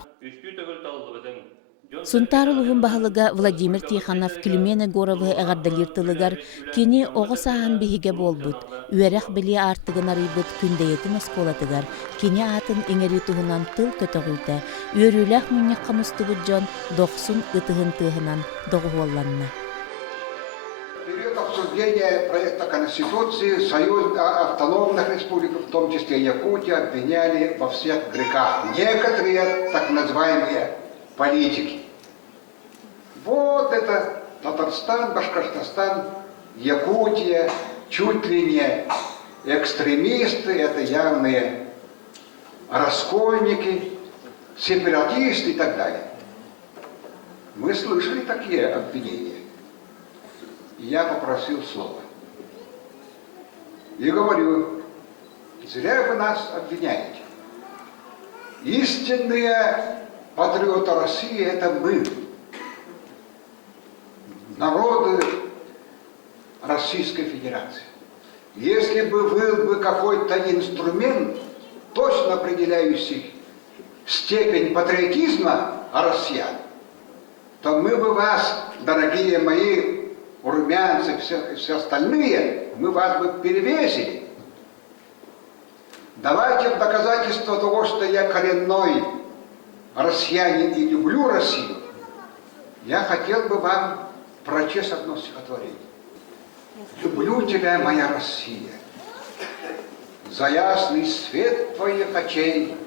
Сунтарулуһун баһылыга Владимир Тиханов Климент горовы эҕардалыыртылыгар кини оҕо сааһын биһиге буолбут, үөрэх билии аартыгын арыйбыт күндэйэтин оскуолатыгар кини аатын иҥери туһунан тыл көтөҕүүтэ, үөрүүлээх мунньахха мустубут дьон дохсун ытыһын тыаһынан доҕуолланна. Период обсуждения проекта Конституции Союз автономных республик, в том числе Якутия, обвиняли во всех грехах. Некоторые так называемые политики. Вот это Татарстан, Башкортостан, Якутия, чуть ли не экстремисты, это явные раскольники, сепаратисты и так далее. Мы слышали такие обвинения. Я попросил слова. И говорю, зря вы нас обвиняете. Истинные патриоты России – это мы. Народы Российской Федерации. Если бы был бы какой-то инструмент, точно определяющий степень патриотизма россиян, то мы бы вас, дорогие мои урмянцы, все остальные, мы вас бы перевесили. Давайте в доказательство того, что я коренной россиянин и люблю Россию, я хотел бы вам прочесть одно стихотворение. «Люблю тебя, моя Россия, за ясный свет твоих очей,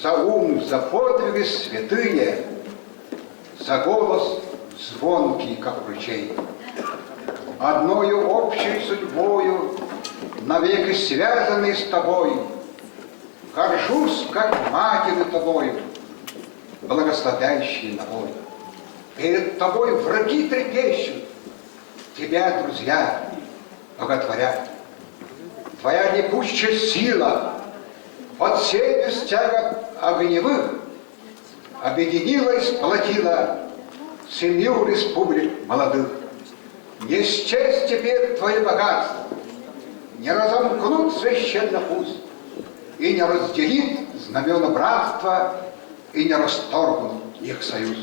за ум, за подвиги святые, за голос звонкий, как ручей. Одною общей судьбою, навеки связанный с тобой, горжусь, как матерью тобою, благословляющий на волю. Перед тобой враги трепещут, тебя, друзья, боготворят. Твоя непущая сила под сенью стяга огневых объединила и сплотила семью республик молодых. Не счесть теперь твои богатства, не разомкнут священных уз, и не разделит знамена братства, и не расторгнут их союз.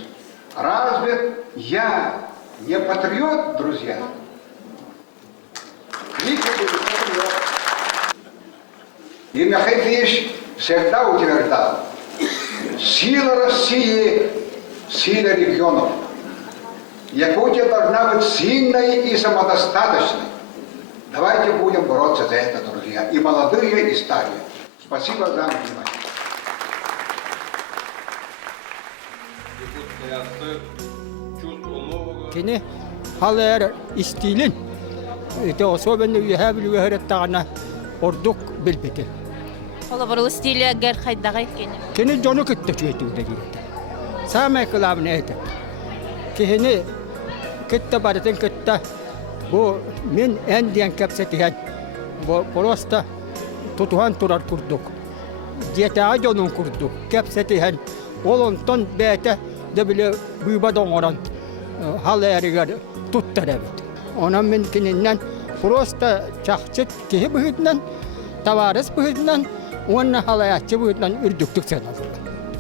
Разве я не патриот, друзья? И Михаил Ильич всегда утверждал, сила России в силе регионов. Якутия должна быть сильной и самодостаточной. Давайте будем бороться за это, друзья, и молодые, и старые. Спасибо за внимание. Kini haller istilin. Это особенно юхабил юхараттагана ордук билбете. Ола борол стиле гер хайдагай кени. Kini жону кытты чөйтү дегенде. Самай кылабын это. Кини кытта барытын кытта бу мен эндиен кепсетиген. Бу просто тутухан турар курдук. Диета ажонун курдук. Кепсетиген олонтон бете дебиле буйбадон оран. Халлеригер туттарабыт. Онан мен кининнен просто чахчыт кихи быһытынан, таварыс быһытынан, уонна халаячы быһытынан үрдүктүк сенал.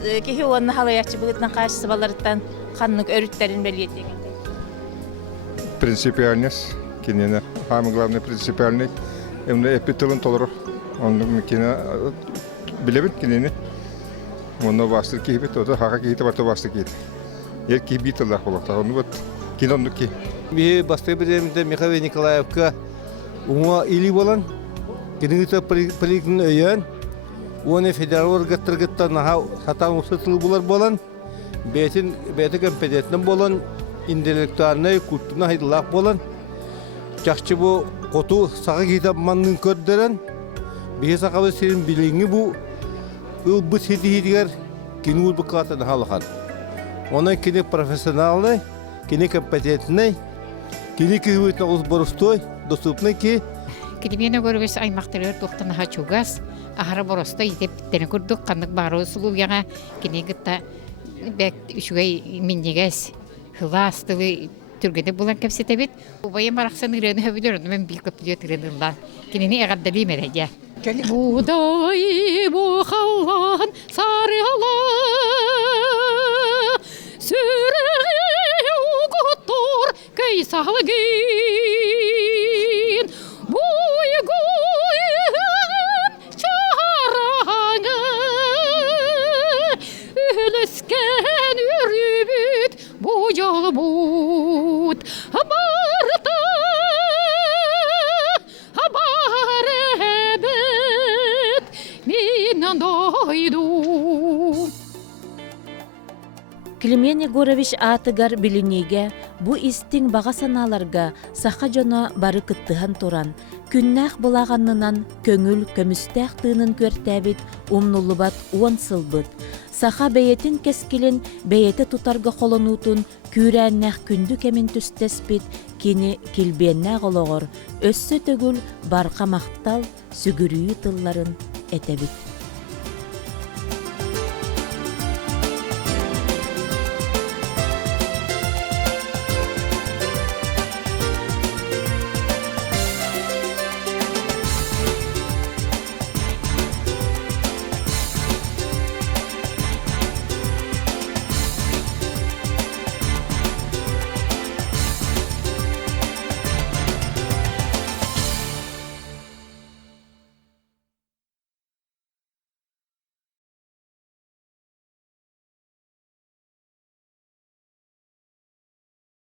Кихи уонна халаячы быһытынан кашсы баларыттан ханнык өрүттерин белиетеген. Принципиальность, кинина, самый главный принципиальный, именно эпителен толор, он кина билебит кинини, он новастер кихи, то хака кихи, то новастер кихи. Я кибит Аллах Аллах. Он вот кинонуки. Мы бастыбы демде Михаил Николаевка Уңа или болан, кенигіті полигін өйен, оны федерал оргаттыргыттан наға сатан ұсытылы болан, бәті компетентін болан, интеллектуальный, культурна хайдылақ болан, жақшы бұ қоту сағы кейтап манның көрдерін, бейе сақабы серін біліңі бұ, ұлбы сетігер кені ұлбы қатын халыған. Оның кені профессионалный, кені компетентный, кені күйбейтін ұлыс борыстой, доступный ки. Килбиэнэ көрбес аймақтырыр тоқтан хачугас, ахара бороста етеп тені күрдік қандық бары сұлуяға кені гітта бәк үшігай миннегес хыластылы түргеде болан кәпсеті бет. Байым арақсан үрені хөбілерін мен бей көптіде түргенілден. Кенені әғаддали мәреге. Будай бұқалан сары ала сүрі ұғыттыр кәй сағылығын бұйғын чараңы үліскен үрібіт бұйал бұд барта баребет минан дойду. Климент Егорович атыгар билинеге бу истин баға саналарга Саха жона бары кыттыхан туран, күннәх булаганнынан көңүл көмүстәх тыынын көртәбит умнулубат уон сылбыт. Саха бәйетин кескилин бәйеті тутарга холонутун күрәннәх күндү кемин түстеспит кини Килбиэнэ гологор өссө төгүл барка мактал сүгүрүү тылларын этебит.